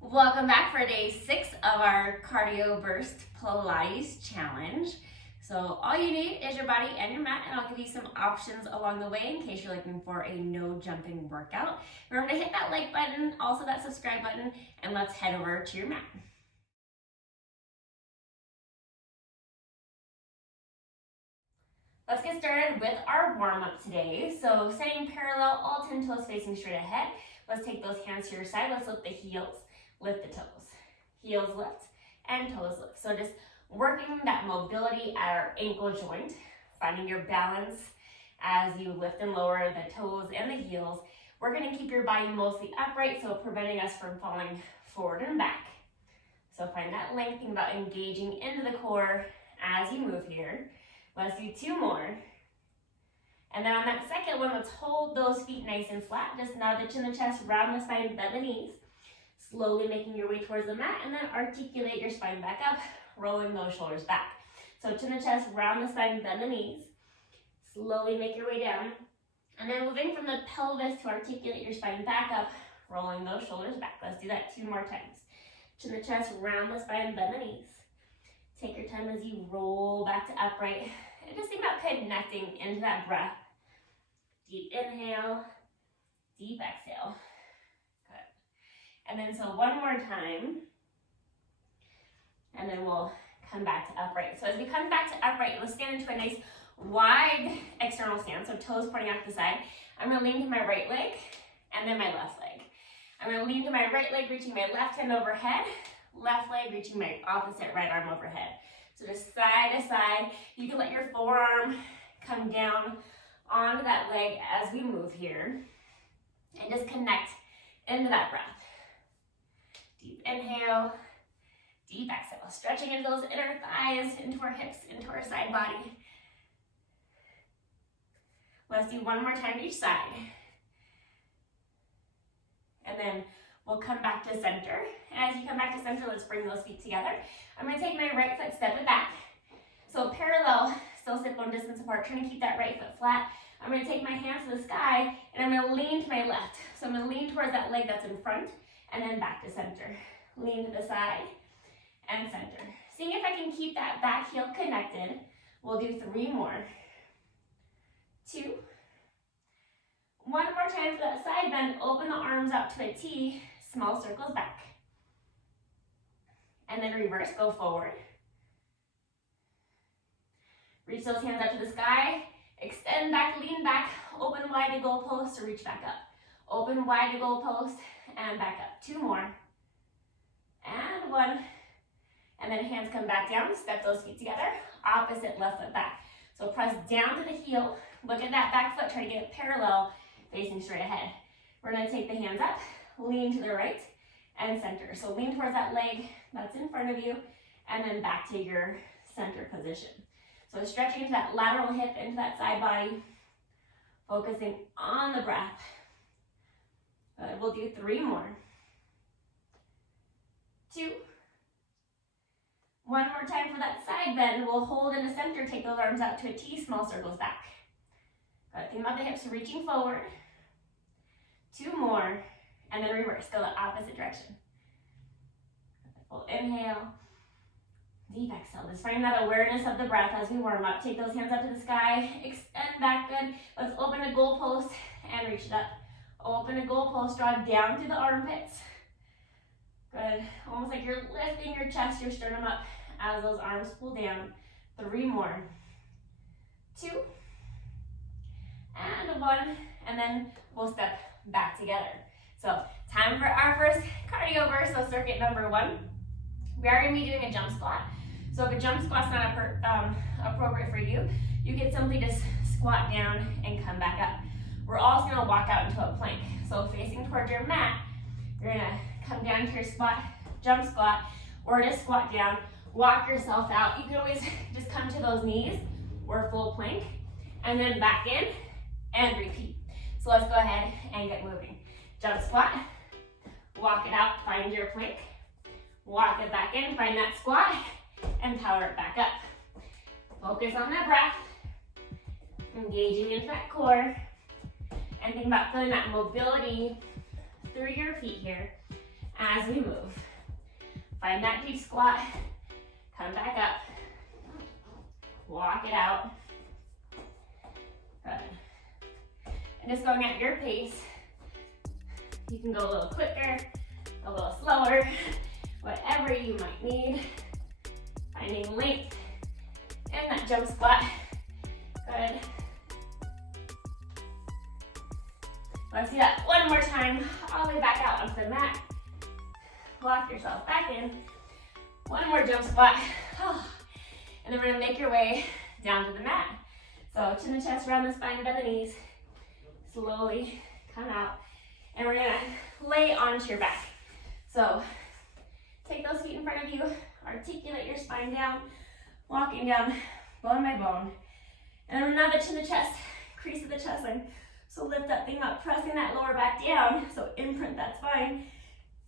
Welcome back for day 6 of our Cardio Burst Pilates Challenge. So all you need is your body and your mat, and I'll give you some options along the way in case you're looking for a no jumping workout. Remember to hit that like button, also that subscribe button, and let's head over to your mat. Let's get started with our warm-up today. So sitting parallel, all 10 toes facing straight ahead. Let's take those hands to your side. Let's lift the heels, lift the toes. Heels lift and toes lift. So just working that mobility at our ankle joint, finding your balance as you lift and lower the toes and the heels. We're gonna keep your body mostly upright, so preventing us from falling forward and back. So find that length, think about engaging into the core as you move here. Let's do 2 more. And then on that second one, let's hold those feet nice and flat. Just nod the chin and chest, round the spine, bend the knees. Slowly making your way towards the mat, and then articulate your spine back up, rolling those shoulders back. So chin and chest, round the spine, bend the knees. Slowly make your way down. And then moving from the pelvis to articulate your spine back up, rolling those shoulders back. Let's do that 2 more times. Chin and chest, round the spine, bend the knees. Take your time as you roll back to upright. And just think about connecting into that breath. Deep inhale, deep exhale. Good. And then so 1 more time. And then we'll come back to upright. So as we come back to upright, let's stand into a nice wide external stance. So toes pointing out to the side. I'm gonna lean to my right leg and then my left leg. I'm gonna lean to my right leg, reaching my left hand overhead. Left leg reaching my opposite right arm overhead. So just side to side. You can let your forearm come down onto that leg as we move here. And just connect into that breath. Deep inhale, deep exhale. Stretching into those inner thighs, into our hips, into our side body. Let's do 1 more time each side. And then we'll come back to center. As you come back to center, let's bring those feet together. I'm gonna take my right foot, step it back. So parallel, still sit bone distance apart, trying to keep that right foot flat. I'm gonna take my hands to the sky, and I'm gonna lean to my left. So I'm gonna lean towards that leg that's in front, and then back to center. Lean to the side, and center. Seeing if I can keep that back heel connected. We'll do 3 more. 2. 1 more time for that side bend. Open the arms out to a T. Small circles back. And then reverse, go forward. Reach those hands up to the sky. Extend back, lean back. Open wide to goalpost to reach back up. Open wide to goalpost and back up. 2 more. And 1. And then hands come back down. Step those feet together. Opposite left foot back. So press down to the heel. Look at that back foot. Try to get it parallel, facing straight ahead. We're going to take the hands up, lean to the right, and center. So lean towards that leg that's in front of you, and then back to your center position. So stretching into that lateral hip, into that side body, focusing on the breath. Good. We'll do 3 more. 2. 1 more time for that side bend. We'll hold in the center, take those arms out to a T, small circles back. Good. Think about the hips reaching forward. 2 more, and then reverse, go the opposite direction. Full inhale, deep exhale. Just find that awareness of the breath as we warm up. Take those hands up to the sky, extend back, good. Let's open a goalpost and reach it up. Open a goalpost, draw down through the armpits. Good, almost like you're lifting your chest, your sternum up as those arms pull down. 3 more. 2. And 1, and then we'll step back together. So time for our first cardio burst. So circuit number 1. We are going to be doing a jump squat. So if a jump squat's not appropriate for you, you can simply just squat down and come back up. We're also going to walk out into a plank. So facing towards your mat, you're going to come down to your spot, jump squat, or just squat down, walk yourself out. You can always just come to those knees or full plank, and then back in and repeat. So let's go ahead and get moving. Jump squat, walk it out, find your plank, walk it back in, find that squat, and power it back up. Focus on that breath, engaging into that core, and think about feeling that mobility through your feet here as we move. Find that deep squat. Come back up. Walk it out. Good. And just going at your pace. You can go a little quicker, a little slower, whatever you might need. Finding length in that jump squat. Good. Let's do that one more time, all the way back out onto the mat. Walk yourself back in. One more jump squat. And then we're gonna make your way down to the mat. So chin and chest, round the spine, bend the knees. Slowly come out. And we're gonna lay onto your back. So take those feet in front of you, articulate your spine down, walking down bone by bone. And then another chin to chest, crease of the chest line. So lift that thing up, pressing that lower back down. So imprint that spine.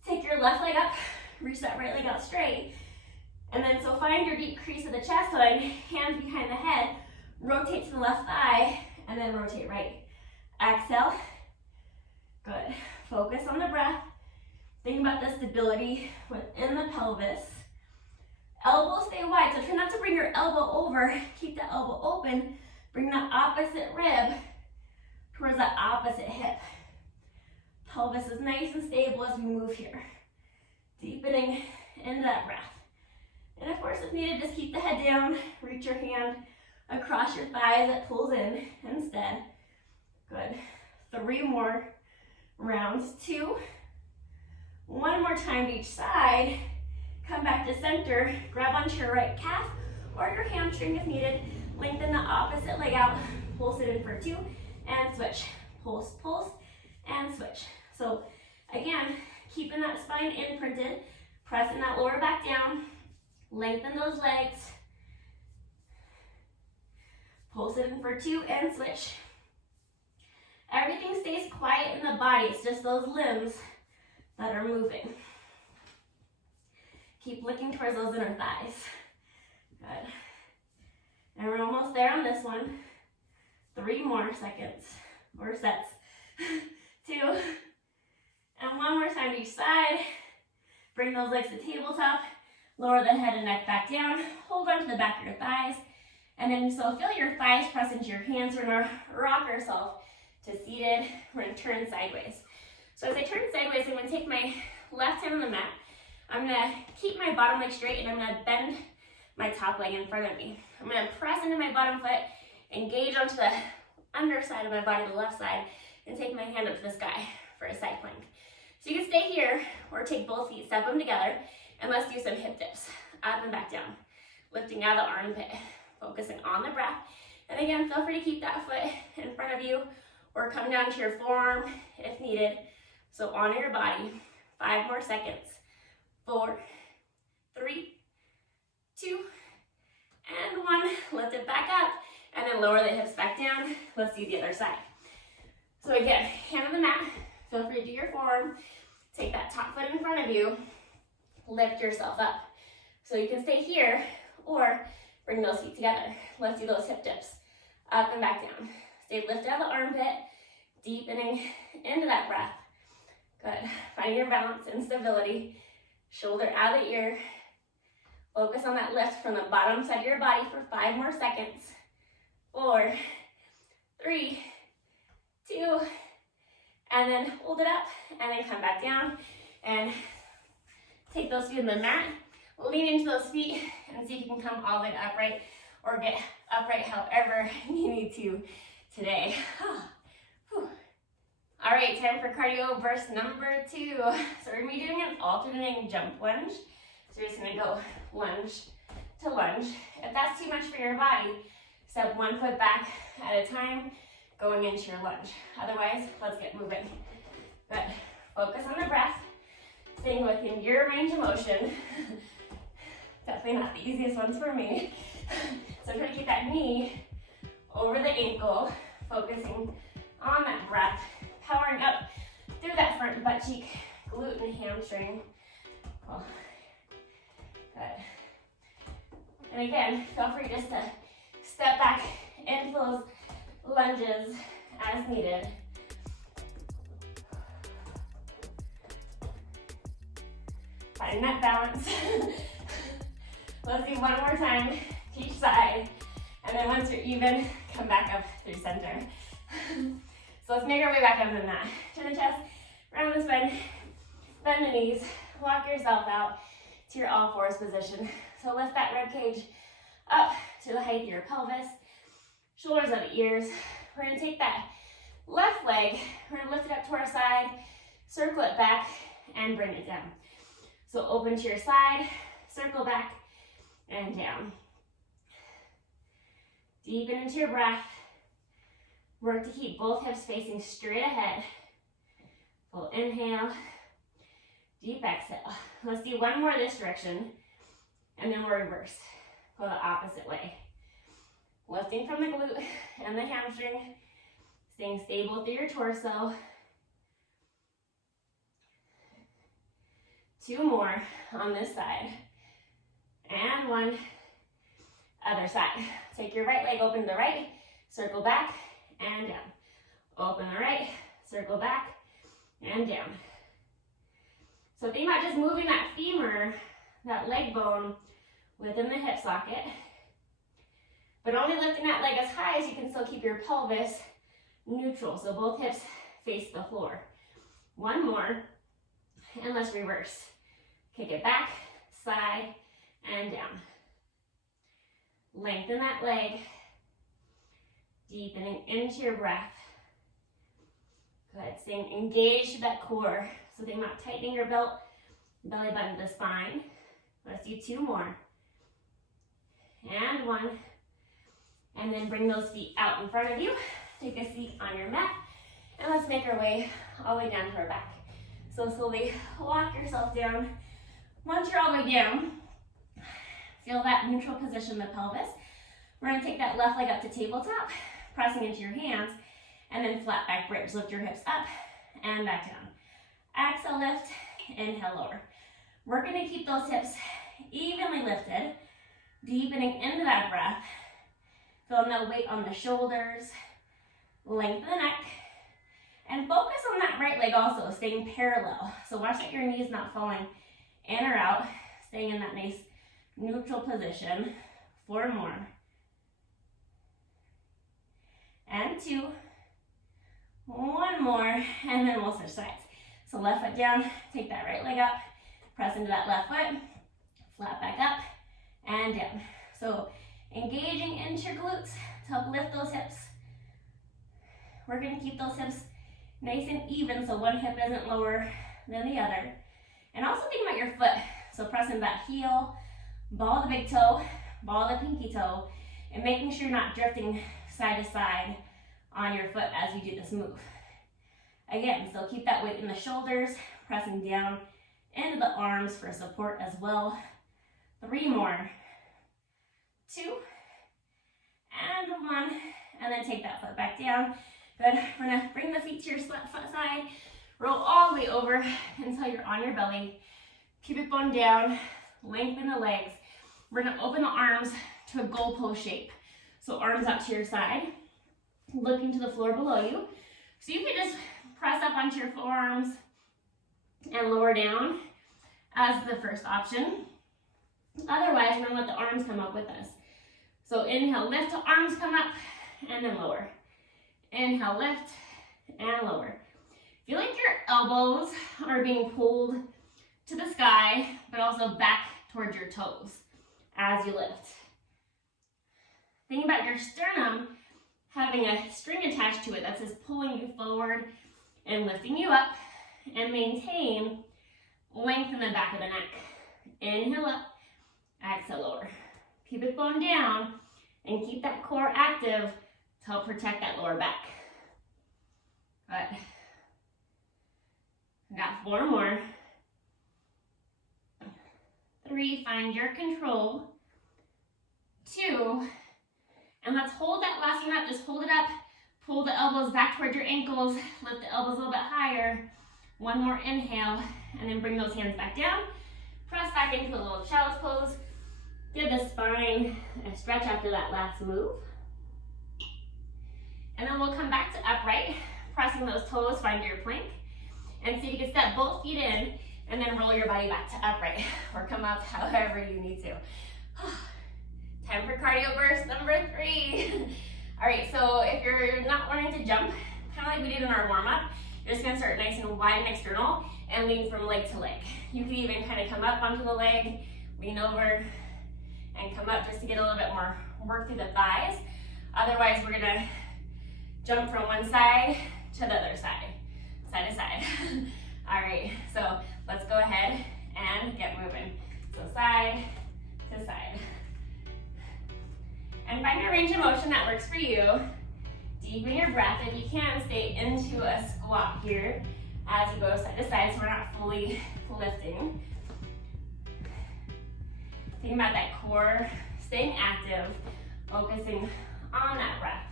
Take your left leg up, reach that right leg out straight. And then so find your deep crease of the chest line, hands behind the head, rotate to the left thigh, and then rotate right. Exhale. Good. Focus on the breath. Think about the stability within the pelvis. Elbows stay wide, so try not to bring your elbow over. Keep the elbow open. Bring the opposite rib towards the opposite hip. Pelvis is nice and stable as we move here. Deepening into that breath. And of course, if needed, just keep the head down. Reach your hand across your thighs that pulls in instead. Good. 3 more rounds. 2. One more time to each side. Come back to center. Grab onto your right calf or your hamstring if needed. Lengthen the opposite leg out. Pulse it in for 2 and switch. Pulse, pulse, and switch. So again, keeping that spine imprinted, pressing that lower back down. Lengthen those legs. Pulse it in for 2 and switch. Everything stays quiet in the body. It's just those limbs that are moving. Keep looking towards those inner thighs. Good. And we're almost there on this one. 3 more seconds or sets. 2. And one more time to each side. Bring those legs to tabletop. Lower the head and neck back down. Hold on to the back of your thighs. And then so feel your thighs press into your hands. We're going to rock ourselves to seated. We're going to turn sideways. So as I turn sideways, I'm going to take my left hand on the mat. I'm going to keep my bottom leg straight and I'm going to bend my top leg in front of me. I'm going to press into my bottom foot, engage onto the underside of my body, the left side, and take my hand up to the sky for a side plank. So you can stay here or take both feet, step them together, and let's do some hip dips. Up and back down. Lifting out of the armpit, focusing on the breath. And again, feel free to keep that foot in front of you or come down to your forearm if needed. So honor your body. 5 more seconds. 4, 3, 2, and 1. Lift it back up and then lower the hips back down. Let's do the other side. So again, hand on the mat. Feel free to do your forearm. Take that top foot in front of you. Lift yourself up. So you can stay here or bring those feet together. Let's do those hip dips. Up and back down. Stay lifted out of the armpit. Deepening into that breath. Good. Find your balance and stability. Shoulder out of the ear. Focus on that lift from the bottom side of your body for 5 more seconds. 4, 3, 2, and then hold it up, and then come back down, and take those feet on the mat. Lean into those feet, and see if you can come all the way to upright, or get upright however you need to today. All right, time for cardio burst number 2. So we're gonna be doing an alternating jump lunge. So you're just gonna go lunge to lunge. If that's too much for your body, step 1 foot back at a time, going into your lunge. Otherwise, let's get moving. Good. Focus on the breath, staying within your range of motion. Definitely not the easiest ones for me. So try to keep that knee over the ankle, focusing on that breath, powering up through that front butt cheek, glute and hamstring. Cool. Good. And again, feel free just to step back into those lunges as needed. Find that balance. Let's do one more time to each side. And then once you're even, come back up through center. So let's make our way back up to the mat. Turn the chest, round the spine, bend the knees, walk yourself out to your all fours position. So lift that rib cage up to the height of your pelvis, shoulders at the ears. We're gonna take that left leg, we're gonna lift it up to our side, circle it back, and bring it down. So open to your side, circle back, and down. Deepen into your breath. Work to keep both hips facing straight ahead. Full inhale, deep exhale. Let's do one more this direction, and then we'll reverse. Go the opposite way. Lifting from the glute and the hamstring, staying stable through your torso. 2 more on this side. And 1, other side. Take your right leg open to the right, circle back and down. Open the right, circle back and down. So think about just moving that femur, that leg bone within the hip socket, but only lifting that leg as high as you can still keep your pelvis neutral, so both hips face the floor. 1 more, and let's reverse. Kick it back, side, and down. Lengthen that leg, deepening into your breath. Good, staying engaged to that core. So think about tightening your belt, belly button to the spine. Let's do 2 more. And 1. And then bring those feet out in front of you. Take a seat on your mat. And let's make our way all the way down to our back. So slowly walk yourself down. Once you're all the way down, feel that neutral position in the pelvis. We're going to take that left leg up to tabletop, pressing into your hands, and then flat back bridge. Lift your hips up and back down. Exhale, lift, inhale, lower. We're going to keep those hips evenly lifted, deepening into that breath. Feeling that weight on the shoulders, lengthen the neck, and focus on that right leg also, staying parallel. So watch that your knees not falling in or out, staying in that nice neutral position. 4 more. And 2. 1 more, and then we'll switch sides. So left foot down, take that right leg up, press into that left foot, flat back up, and down. So engaging into your glutes to help lift those hips. We're going to keep those hips nice and even so one hip isn't lower than the other. And also think about your foot. So press into that heel, ball the big toe, ball the pinky toe, and making sure you're not drifting side to side on your foot as you do this move. Again, so keep that weight in the shoulders, pressing down into the arms for support as well. 3 more. 2, and 1, and then take that foot back down. Good. We're going to bring the feet to your foot side, roll all the way over until you're on your belly. Pubic bone down, lengthen the legs. We're going to open the arms to a goalpost shape. So arms out to your side, looking to the floor below you. So you can just press up onto your forearms and lower down as the first option. Otherwise, we're going to let the arms come up with us. So inhale, lift, arms come up, and then lower. Inhale, lift, and lower. Feel like your elbows are being pulled to the sky, but also back towards your toes as you lift. Think about your sternum having a string attached to it that says pulling you forward and lifting you up, and maintain length in the back of the neck. Inhale up, exhale lower. Pubic bone down, and keep that core active to help protect that lower back. Good. I got 4 more. 3, find your control. 2, and let's hold that last one up. Just hold it up. Pull the elbows back toward your ankles. Lift the elbows a little bit higher. 1 more inhale, and then bring those hands back down. Press back into a little child's pose. Give the spine a stretch after that last move. And then we'll come back to upright, pressing those toes, find your plank. And see if you can step both feet in And then roll your body back to upright or come up however you need to. Time for cardio burst number 3. All right, so if you're not wanting to jump, kind of like we did in our warm-up, you're just gonna start nice and wide and external and lean from leg to leg. You can even kind of come up onto the leg, lean over, and come up just to get a little bit more work through the thighs. Otherwise, we're gonna jump from one side to the other side, side to side. All right, so let's go ahead and get moving. So side to side. And find a range of motion that works for you. Deepen your breath. If you can, stay into a squat here as you go side to side so we're not fully lifting. Think about that core, staying active, focusing on that breath.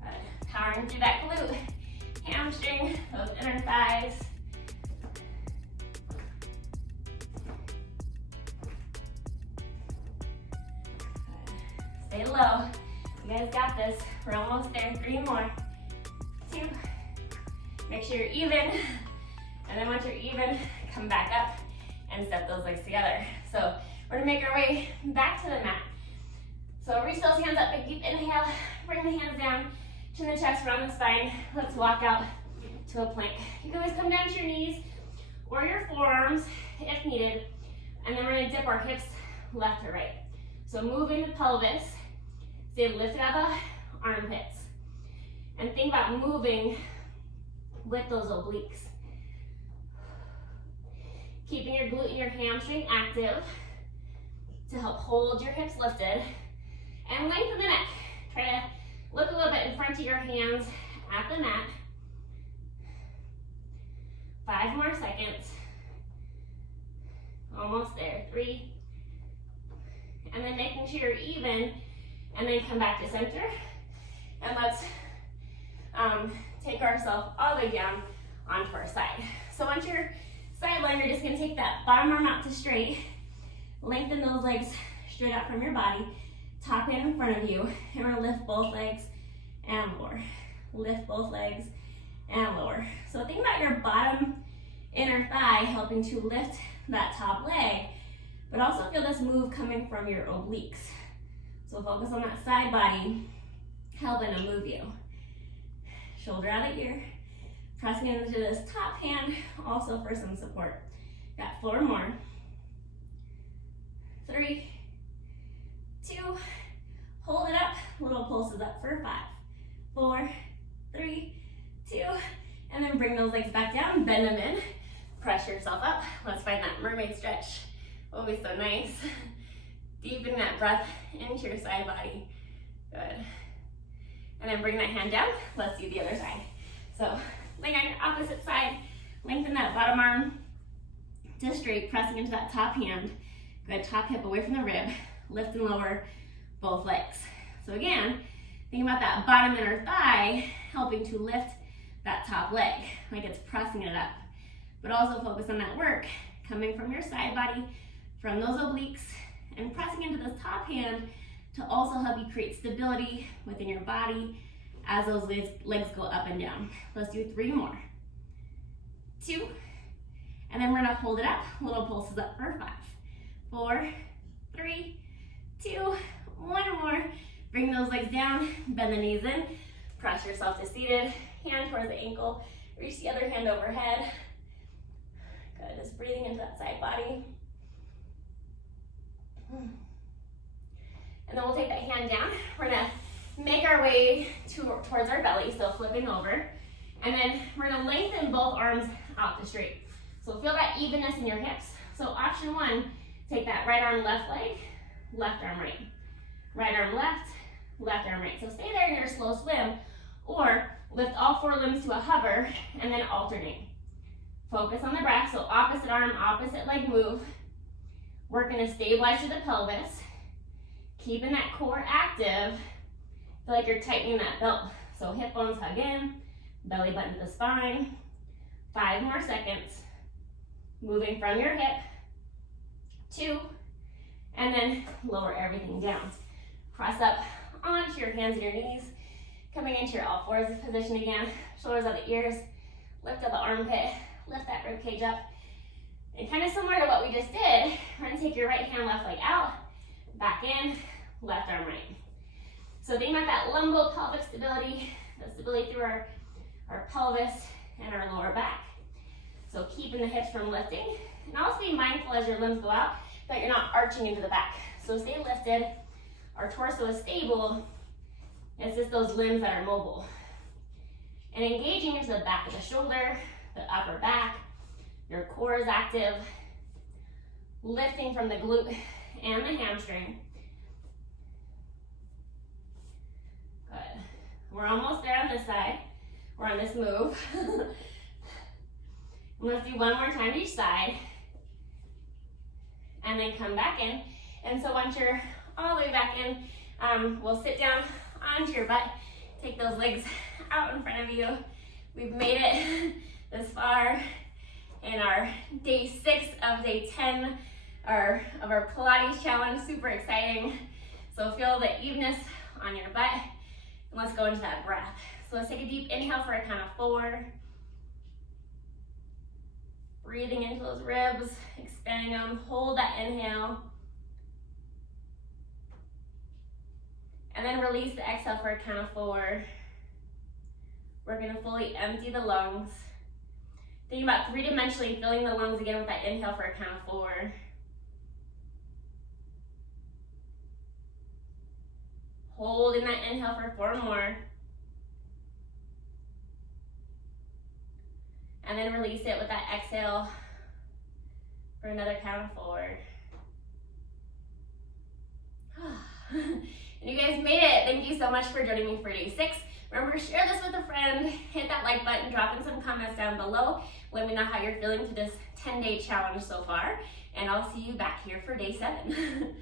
Good. Powering through that glute, hamstring, those inner thighs. Stay low. You guys got this. We're almost there. 3 more. 2. Make sure you're even. And then once you're even, come back up and step those legs together. So we're gonna make our way back to the mat. So reach those hands up, big deep inhale. Bring the hands down, chin the chest, round the spine. Let's walk out to a plank. You can always come down to your knees or your forearms if needed. And then we're gonna dip our hips left to right. So moving the pelvis, stay lifted out the armpits. And think about moving with those obliques. Keeping your glute and your hamstring active to help hold your hips lifted. And lengthen the neck. Try to look a little bit in front of your hands at the mat. 5 more seconds. Almost there. 3. And then making sure you're even, and then come back to center. And let's take ourselves all the way down onto our side. So once you're sideline, you're just gonna take that bottom arm out to straight, lengthen those legs straight out from your body, top hand in front of you, and we're gonna lift both legs and lower. Lift both legs and lower. So think about your bottom inner thigh helping to lift that top leg, but also feel this move coming from your obliques. So focus on that side body, helping to move you. Shoulder out of ear, pressing into this top hand, also for some support. Got 4 more. 3, 2, hold it up, little pulses up for 5, 4, 3, 2, and then bring those legs back down, bend them in, press yourself up. Let's find that mermaid stretch. Always so nice. Deepen that breath into your side body. Good. And then bring that hand down. Let's do the other side. So lay on your opposite side. Lengthen that bottom arm to straight, pressing into that top hand. Good, top hip away from the rib. Lift and lower both legs. So again, think about that bottom inner thigh helping to lift that top leg, like it's pressing it up. But also focus on that work coming from your side body, from those obliques, and pressing into this top hand to also help you create stability within your body as those legs go up and down. Let's do 3 more. 2, and then we're gonna hold it up, little pulses up for 5, 4, 3, 2, 1 more. Bring those legs down, bend the knees in, press yourself to seated, hand towards the ankle, reach the other hand overhead. Good, just breathing into that side body. And then we'll take that hand down. We're gonna make our way towards our belly, so flipping over. And then we're gonna lengthen both arms out to straight. So feel that evenness in your hips. So option 1, take that right arm, left leg, left arm, right. Right arm, left arm, right. So stay there in your slow swim, or lift all 4 limbs to a hover, and then alternate. Focus on the breath, so opposite arm, opposite leg move. Working to stabilize through the pelvis. Keeping that core active. Feel like you're tightening that belt. So hip bones hug in, belly button to the spine. 5 more seconds. Moving from your hip. 2, and then lower everything down. Press up onto your hands and your knees. Coming into your all fours position again. Shoulders at the ears. Lift up the armpit. Lift that rib cage up. And kind of similar to what we just did, we're going to take your right hand, left leg out. Back in. Left arm right. So think about that lumbo-pelvic stability. The stability through our pelvis and our lower back. So keeping the hips from lifting. And also be mindful as your limbs go out that you're not arching into the back. So stay lifted. Our torso is stable. It's just those limbs that are mobile. And engaging into the back of the shoulder, the upper back. Your core is active. Lifting from the glute and the hamstring. Good. We're almost there on this side. We're on this move. Let's do one more time each side. And then come back in. And so once you're all the way back in, we'll sit down onto your butt. Take those legs out in front of you. We've made it this far in our day 6 of day 10 of our Pilates challenge. Super exciting. So feel the evenness on your butt. And let's go into that breath. So let's take a deep inhale for a count of 4. Breathing into those ribs, expanding them. Hold that inhale. And then release the exhale for a count of 4. We're going to fully empty the lungs. Think about 3-dimensionally filling the lungs again with that inhale for a count of 4. Holding that inhale for 4 more. And then release it with that exhale for another count of 4. And you guys made it. Thank you so much for joining me for day 6. Remember, share this with a friend, hit that like button, drop in some comments down below. Let me know how you're feeling to this 10-day challenge so far. And I'll see you back here for day 7.